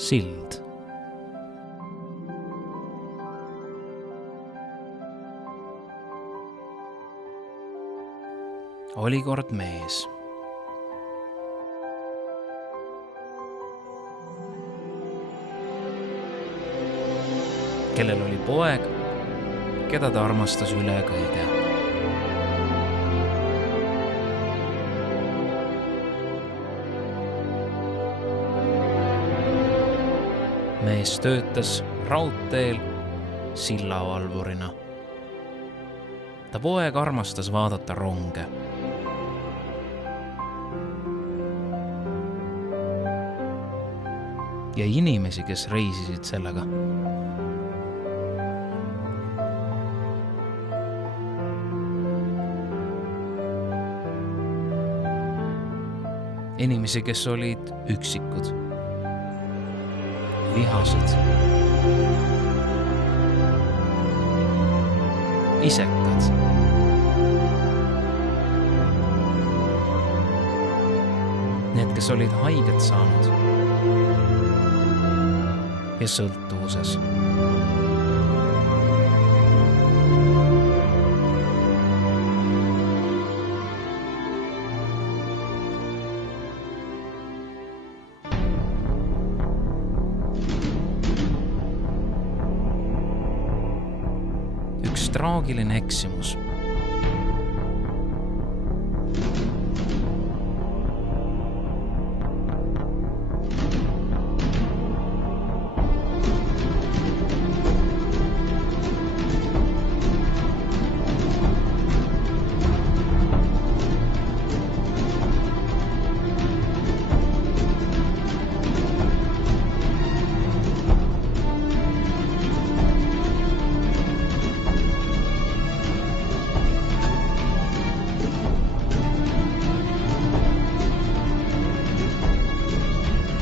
sild. Oli kord mees, kellel oli poeg, keda ta armastas üle kõige. Mees töötas raudteel sillavalvurina. Ta poeg armastas vaadata ronge. Ja inimesi, kes reisisid sellega. Inimesi, kes olid üksikud, vihased, isekad, need, kes olid haiget saanud ja sõltuvuses. Üks traagiline eksimus.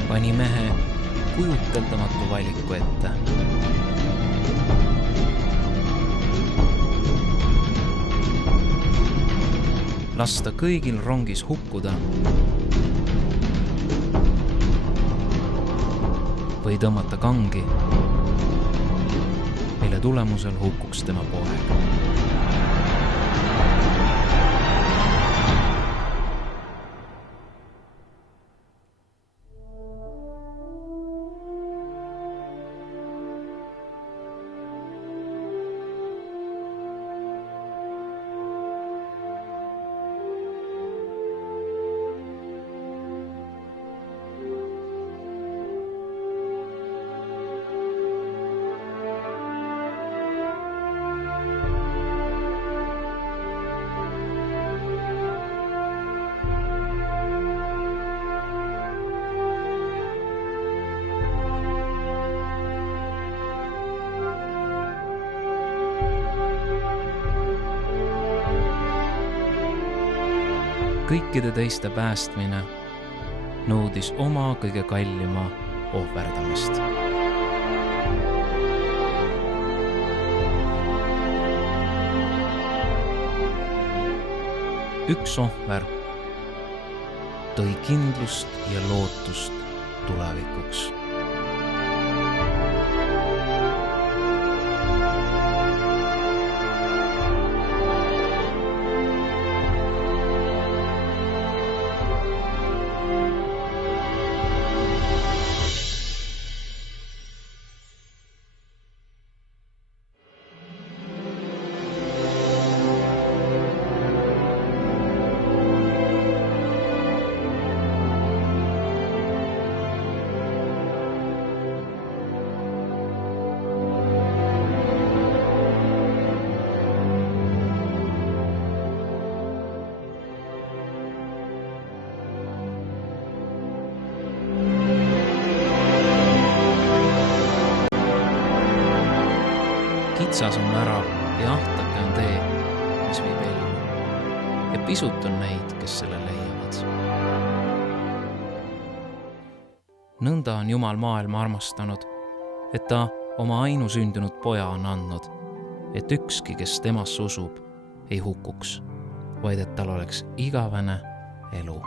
Pani mehe kujuteldamatu valiku ette. Lasta kõigil rongis hukkuda või tõmmata kangi, mille tulemusel hukkuks tema poeg. Kõikide teiste päästmine nõudis oma kõige kallima ohverdamist. Üks ohver tõi kindlust ja lootust tulevikuks. Kitsas on värav ja ahtake on tee, mis viib ellu. Ja pisut on neid, kes selle leiavad. Nõnda on Jumal maailma armastanud, et ta oma ainusündinud poja on andnud, et ükski, kes temasse usub, ei hukuks, vaid et tal oleks igavene elu.